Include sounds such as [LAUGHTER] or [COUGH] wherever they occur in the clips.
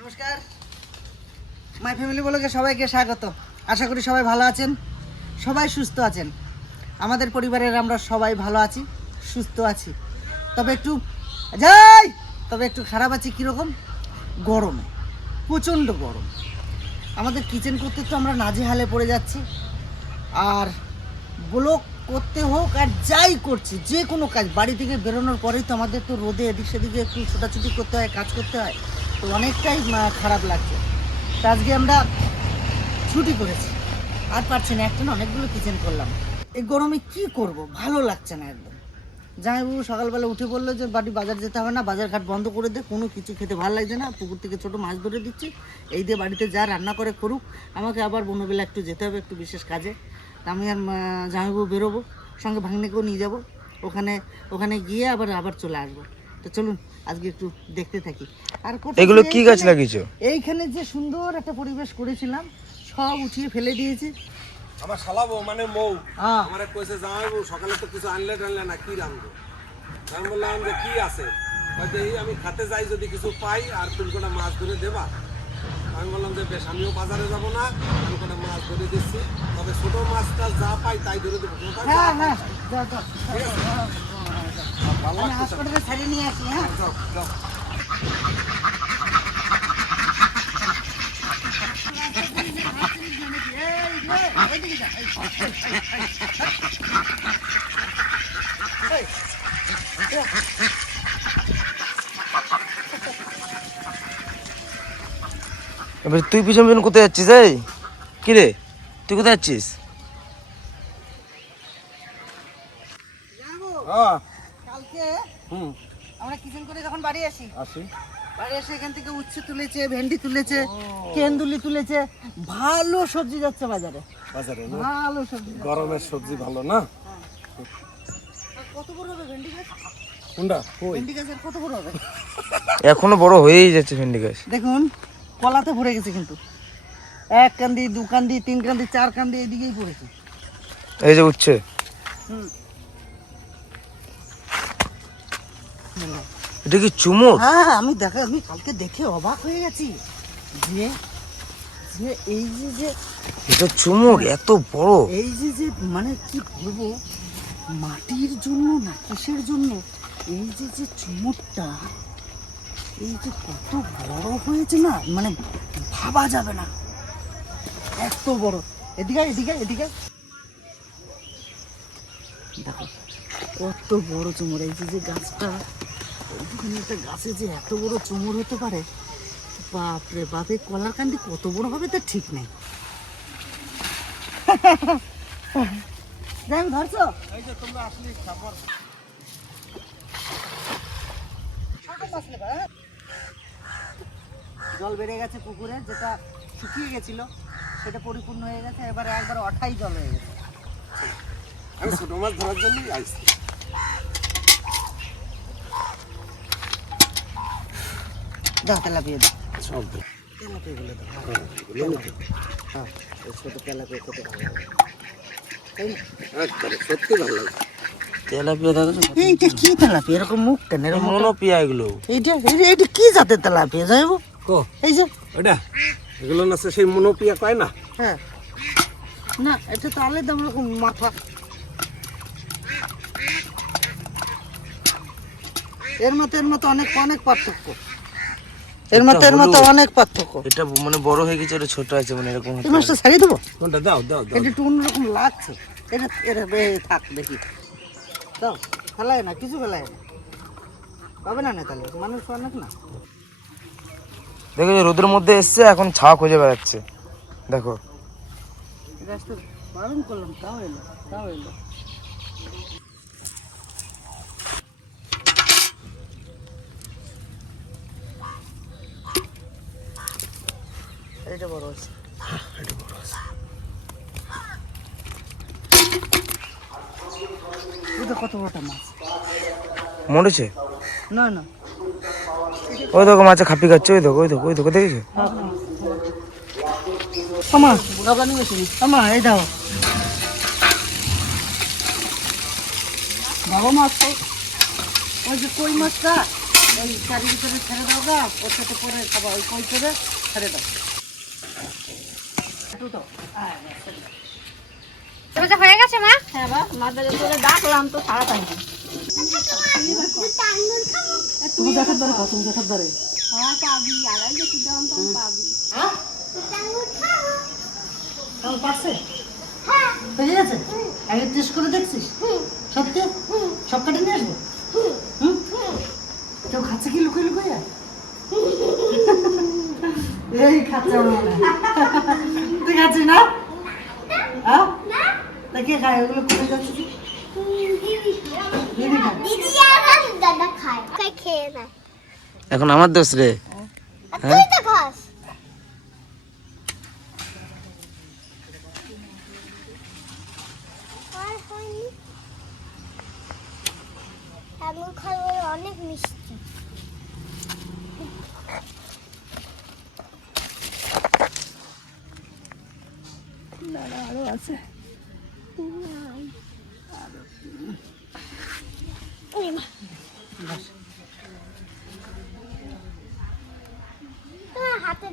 নমস্কার। My family বলকে সবাইকে স্বাগত। আশা করি সবাই ভালো আছেন। সবাই সুস্থ আছেন। আমাদের পরিবারের আমরা সবাই ভালো আছি, সুস্থ আছি। তবে একটু, যাই! তবে একটু খারাপ আছি কীরকম? গরমে। প্রচণ্ড গরম। আমাদের কিচেন করতে তো আমরা নাজেহালে পড়ে যাচ্ছি। আর ব্লক করতে হোক আর যাই করছি, যে কোনো কাজ, বাড়ি থেকে বেরোনোর পরেই তো আমাদের তো রোদে এদিক সেদিকে একটু ছোটাছুটি করতে হয়, কাজ করতে হয়। তো অনেকটাই খারাপ লাগছে। তো আজকে আমরা ছুটি করেছি। আর পারছি না, একটা অনেকগুলো কিচেন করলাম। এই গরমে কি করব? ভালো লাগছে না একদম। জামাইবাবু সকালবেলা উঠে বলল যে, বাড়ি বাজার যেতে হবে না বাজার ঘাট বন্ধ করে দে, কোনো কিছু খেতে ভালো লাগছে না, পুকুর থেকে ছোটো মাছ ধরে দিচ্ছি, এই দিয়ে বাড়িতে যা রান্না করে করুক, আমাকে আবার বনবেলা একটু যেতে হবে, একটু বিশেষ কাজে। আমি আর জামাইবাবু বেরোবো, সঙ্গে ভাগ্নিকেও নিয়ে যাব, ওখানে ওখানে গিয়ে আবার আবার চলে আসব। তো চলুন আজকে একটু দেখতে থাকি। আর এগুলো কি গাছ লাগিয়েছো? এইখানে যে সুন্দর একটা পরিবেশ করেছিলাম সব উঠিয়ে ফেলে দিয়েছি। আমার শালাবো মানে মৌ। হ্যাঁ। আমার কইছে জামাইবু সকালে তো কিছু আনলে টানলে না কি রান্ধবো আমি বললাম যে কি আছে? কয় আমি খাতে যাই যদি কিছু পাই আর তুমি কটা মাছ ধরে দেবা? আমি বললাম যে বেশ আমিও বাজারে যাব না আমি কটা মাছ ধরে দিচ্ছি। তবে ছোট মাছটা যা পাই তাই ধরে দেবো। কোথায় যা হ্যাঁ পাই হ্যাঁ যাও, যাও। ভালো আমি হাসপাতালে ছাড়িয়ে নিয়ে আসি হ্যাঁ? যাও যাও। এবার তুই পিছন পিছন কোথায় যাচ্ছিস এই? কি রে? তুই কোথায় যাচ্ছিস? হ্যাঁ। কালকে হুম। আমরা কিচেন করে যখন বাড়ি আসি আসি। বাড়ি এসে এখান থেকে উচ্ছে তুলেছে ভেন্ডি তুলেছে কেন্দুলি তুলেছে ভালো সবজি যাচ্ছে বাজারে। বাজারে না? ভালো সবজি গরমের সবজি ভালো না? কত বড় হবে ভেন্ডি গাছ? কোনটা? কই? ভেন্ডি গাছের কত বড় হবে? এখনও বড় হয়েই যাচ্ছে ভেন্ডি গাছ। দেখুন কলাতে ভরে গেছে কিন্তু। এক কান্দি দু কান্দি তিন কান্দি চার কান্দি এদিকেই পড়েছে। এই যে উঠছে হুম। এটা কি চুমুর? হ্যাঁ আমি দেখা আমি কালকে দেখে অবাক হয়ে গেছি যে যে এই যে যে এটা চুমুর এত বড়। এই যে যে মানে কি বলব মাটির জন্য না কিসের জন্য এই যে যে চুমুরটা এই যে কত বড় হয়েছে না মানে ভাবা যাবে না। এত বড়। এদিকে এদিকে এদিকে। দেখো কত বড় চুমুর এই যে যে গাছটা। এইখানে একটা গাছে যে এত বড় চুমুর হতে পারে বাপরে বাপে কলার কান্দি কত বড় হবে তা ঠিক নেই। যাই ধরছো? হ্যাঁ? জল বেড়ে গেছে পুকুরে যেটা শুকিয়ে গেছিল সেটা পরিপূর্ণ হয়ে গেছে এবারে একবার অঠাই জল হয়ে গেছে। আমি ছোট মাছ ধরার জন্যই আসছি। দাও তেলাপিয়া দাও। সব দাও। হ্যাঁ এই ছোট তেলাপিয়া খেতে ভালো লাগে। তাই না? একবারে সত্যি ভালো লাগে। তেলাপিয়া দেখো এইটা কি তেলাপিয়া? এরকম মুখ কেন? এরকম মনোপিয়া এগুলো। এইটা এইটা- এইটা কি জাতের তেলাপিয়া? যাইবো কো? এই যে। ওটা এগুলো না সেই মনোপিয়া কয় না? হ্যাঁ। না এটা তো আলাদা রকম মাথা। এর মতো এর মতো অনেক অনেক পার্থক্য। এর মতো এর মতো অনেক পার্থক্য। এটা মানে বড় হয়ে গেছে ওটা ছোট আছে মানে এরকম হতে এই মাছটা ছাড়িয়ে দেবো? কোনটা দাও দাও দাও। এটা একটু অন্যরকম লাগছে। এটা এটা থাক দেখি। দাও ফেলায় না কিছু ফেলায় না। পাবে না না তাহলে মানুষ অনেক না? দেখো যে রোদের মধ্যে এসছে এখন ছাওয়া খুঁজে বেড়াচ্ছে। দেখো। বারণ করলাম তাও এলো তাও এলো। এটা বড় আছে। এটা কত বড়টা মাছ? মরেছে? না না। ওই দেখো মাছে খাপি খাচ্ছে ওই দেখো ওই দেখো ওই দেখো দেখেছ? আমা গাবলা নিয়ে আসিনি আমা এই দাও। বাবা মাছ তো ওই যে কই মাছটা? ওই চারি ভিতরে ছেড়ে দাও গা ওর সাথে পরে খাবা ওই কই করে ছেড়ে দাও। একটু দাও হ্যাঁ, হয়ে গেছে মা? হ্যাঁ বা মাদের তোরে ডাকলাম তো সারা পাই তুমি দেখার ধরে তুমি দেখার ধরে হ্যাঁ পাবি আর বেশি দাম তো পাবি। কেমন পারছে? পেয়ে গেছে? আগে টেস্ট করে দেখছিস? সত্যি সব কাটে নিয়ে আসব? হুম? কেউ খাচ্ছে কি লুকিয়ে লুকিয়ে? এই খাচ্ছে আমার মনে হয়। তুই খাচ্ছিস না হ্যাঁ তা কে খায়। ওগুলো যাচ্ছে এখন আমার দোষ রে। খাবার অনেক মিষ্টি। আরও আছে। হাতে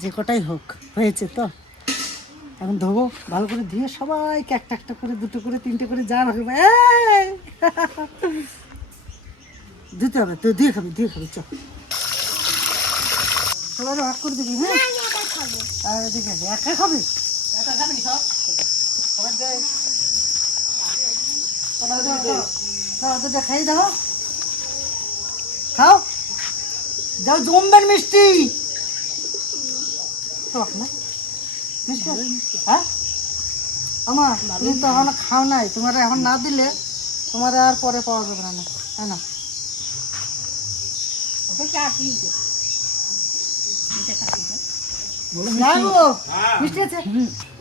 যে কটাই হোক, হয়েছে তো। এখন ধোবো, ভালো করে ধুয়ে সবাইকে একটা একটা করে, দুটো করে, তিনটে করে, যা রাখবে [LAUGHS] ধুতে হবে তো দিয়ে খাবি দিয়ে খাবি চল। সবাই ভাগ করে দিবি হ্যাঁ? আর এদিকে একা খাবি? একা খাবি সব? সবাই দে। সবাই দাও, খাও। যাও জমবেন মিষ্টি। হ্যাঁ? আমার তুমি তো এখন খাও নাই তোমার এখন না দিলে তোমার আর পরে পাওয়া যাবে না। তাই না?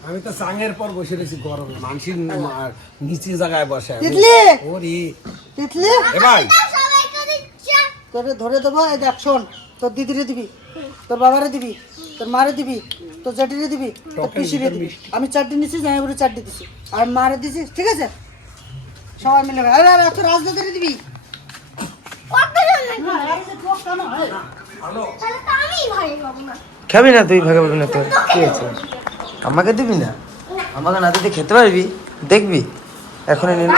আমি তো চাঙের পর বসে রয়েছি গরমে। মানসির নিচে জায়গায় বসে। আমি- ওরে ভাই। তোরে ধরে দেবো এই দেখ শোন তোর দিদিরে দিবি তোর বাবারে দিবি তোর মারে দিবি তোর জ্যাঠিরে দিবি তোর পিসিরে দিবি। আমি চারটে নিচ্ছি জামাইবুড়ি চারটে দিছি। আর মারে দিছি ঠিক আছে? সবাই মিলে আরে আরে তোর রাজদাদারে দিবি কতজন না, আরে যে টক কেন হয়? তাহলে তো আমিই ভারী পাবো না খাবি না তুই ভাগে পাবি না তোর কি আছে আমাকে দিবি না? আমাকে না দিতে খেতে পারবি? দেখবি? এখনই নিন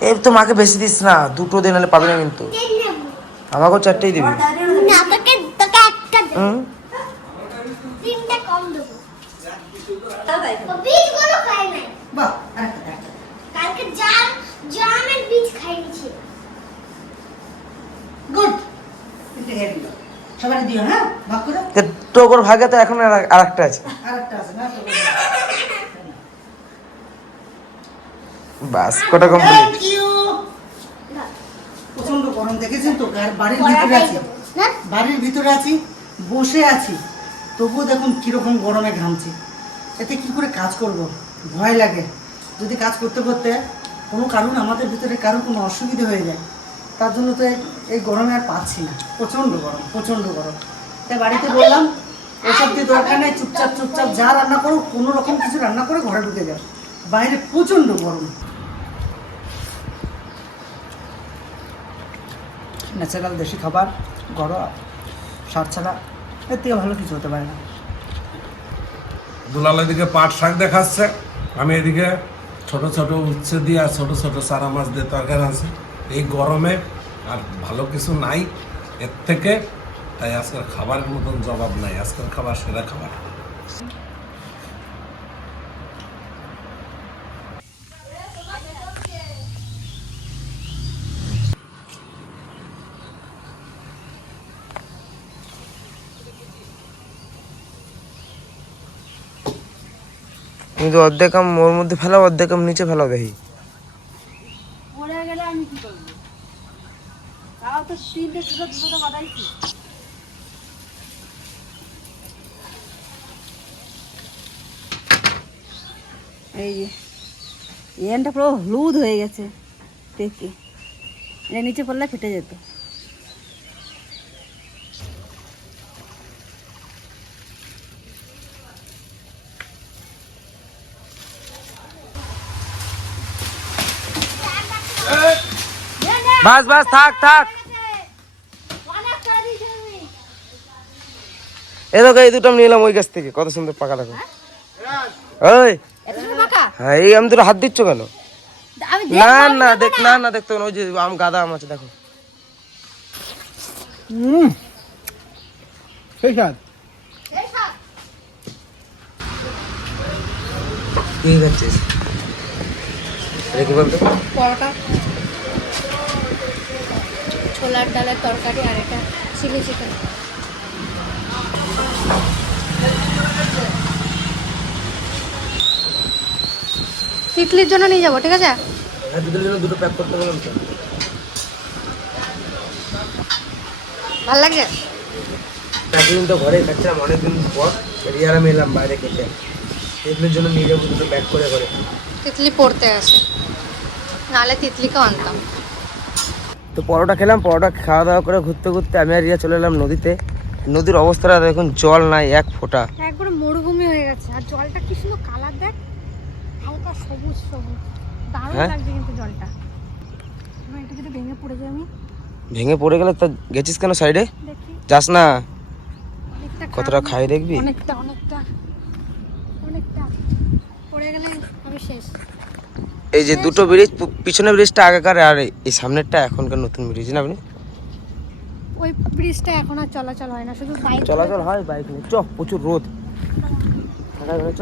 এই তো মাকে বেশি দিস না দুটো দিন হলে পাবি না কিন্তু। আমাকেও চারটেই দিবি। না তোকে তোকে একটা দেবো হুম তিনটা কম দেবো ও বীজগুলো খাই নাই বাহ আরেকটা, আরেকটা। কালকে জাম জামের বীজ খাই নিয়েছি গুড তিনটে খেয়ে দিল সবাই দিও হ্যাঁ? ভাগ করে। তোর ভাগে তো এখন আর একটা আছে। আরেকটা আছে না? বাস কটা কমপ্লিট প্রচণ্ড গরম দেখেছেন তো? বাড়ির ভিতরে আছি। বাড়ির ভিতরে আছি বসে আছি। তবুও দেখুন কীরকম গরমে ঘামছি। এতে কি করে কাজ করব? ভয় লাগে। যদি কাজ করতে করতে কোনো কারণ আমাদের ভিতরে কারও কোনো অসুবিধা হয়ে যায়। তার জন্য তো এই- গরমে আর পাচ্ছি না। প্রচণ্ড গরম প্রচণ্ড গরম। তাই বাড়িতে বললাম ওসব দিয়ে দরকার নেই? চুপচাপ চুপচাপ যা রান্না করো, কোনো রকম কিছু রান্না করে ঘরে ঢুকে যাও। বাইরে প্রচণ্ড গরম। ন্যাচারাল দেশি খাবার, ঘরোয়া সার ছাড়া এর থেকে ভালো কিছু হতে পারে না। দুলাল এদিকে পাট শাক দেখাচ্ছে। আমি এদিকে ছোট ছোট উচ্ছে দিয়ে আর ছোট ছোট সারা মাছ দিয়ে তরকারি আছে এই গরমে আর ভালো কিছু নাই। এর থেকে তাই আজকের খাবারের মতন জবাব নাই। আজকের খাবার, সেরা খাবার। কিন্তু অর্ধেক আম ওর মধ্যে ফেলাও, অর্ধেক আম নিচে ফেলাও দেখি। তো এই যে এনটা পুরো হলুদ হয়ে গেছে দেখে এটা নিচে পড়লে ফেটে যেত। বাস বাস থাক থাক। এ দেখো এই দুটো আমি নিলাম ওই গাছ থেকে। কত সুন্দর পাকা দেখো। ওই। এত সুন্দর পাকা? হ্যাঁ এই আমি দুটো হাত দিচ্ছ কেন? না না দেখ না। না দেখতে ওই যে আম গাদা আম আছে দেখো। সেই স্বাদ। কি বলতো? পরোটা। ছোলার ডালের তরকারি আর এটা চিলি চিকেন। তিতলির জন্য নিয়ে যাব ঠিক আছে? হ্যাঁ দুটো প্যাক করতে ভালো লাগছে? একদিন তো ঘরে খাচ্ছিলাম অনেকদিন পর। রিয়ার আমি এলাম বাইরে খেতে। এগুলোর জন্য নিয়ে যাব দুটো প্যাক করে করে তিতলি পড়তে আসে নাহলে তিতলিকেও আনতাম। তো পরোটা খেলাম পরোটা খাওয়া দাওয়া করে ঘুরতে ঘুরতে আমি আর রিয়া চলে এলাম নদীতে। নদীর অবস্থাটা দেখুন জল নাই এক ফোঁটা। একবারে মরুভূমি হয়ে গেছে। আর জলটা কি সুন্দর কালার দেখ? হালকা সবুজ সবুজ। দারুণ হ্যাঁ? লাগছে কিন্তু জলটা। এটা ভেঙে পড়ে যাই আমি। ভেঙে পড়ে গেলে তা গেছিস কেন সাইডে? যাস না। কতটা খাই দেখবি? অনেকটা অনেকটা। অনেকটা। পড়ে গেলে আমি শেষ। এই যে দুটো ব্রিজ পিছনের ব্রিজটা আগেকার আর এই সামনেরটা এখনকার নতুন ব্রিজ না আপনি? ওই ব্রিজটা এখন আর চলাচল হয় না শুধু বাইক চলাচল হয় বাইক নিয়ে। চ প্রচুর রোদ। যাবে চ।